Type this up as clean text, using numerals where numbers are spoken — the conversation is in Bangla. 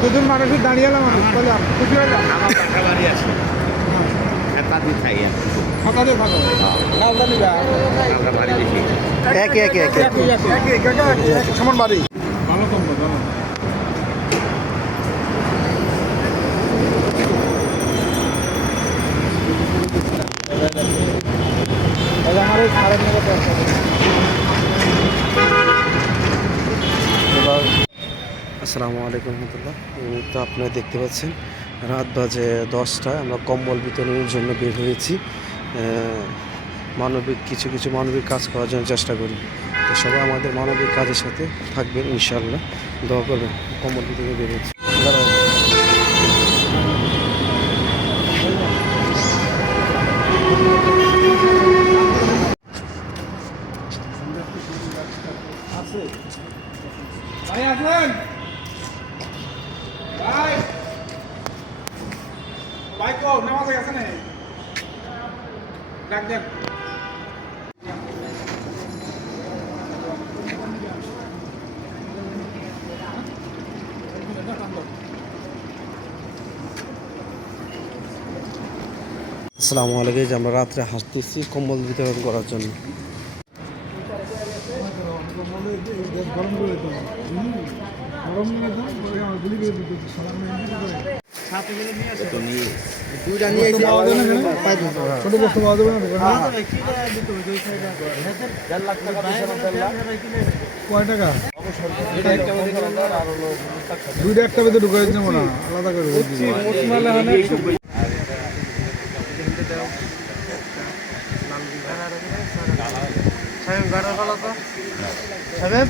দুজন মানুষের দাঁড়িয়ে এলাম মানুষ বললাম খুশি হইলাম। আমার পাশা বাড়ি আছে তাদের থাকি ফাঁকা দিয়ে ফাঁকা নালদা নিবা আমরা বাড়ি বেশি একই সমান বাড়ি ভালো কম ভালো আমার এই সাড়ে 9 আসসালামু আলাইকুম রহমতুল্লাহ। এই মুহূর্তে আপনারা দেখতে পাচ্ছেন রাত বাজে 10টায় আমরা কম্বল বিতরণের জন্য বের হয়েছি। মানবিক কিছু মানবিক কাজ করার জন্য চেষ্টা করি। তো সবাই আমাদের মানবিক কাজের সাথে থাকবেন, ইনশাআল্লাহ দোয়া করবেন। কম্বল বিতরণে বের হয়েছি। ভাই আসেন ভাই ভাই কো নামাজে গেছে না ডাক দেন আসসালামু আলাইকুম। আমরা রাত্রে হাসতেছি কম্বল বিতরণ করার জন্য। কয় টাকা দুইটা একটা বেঁধে ঢুকাই নেবো না আলাদা করে সাহেব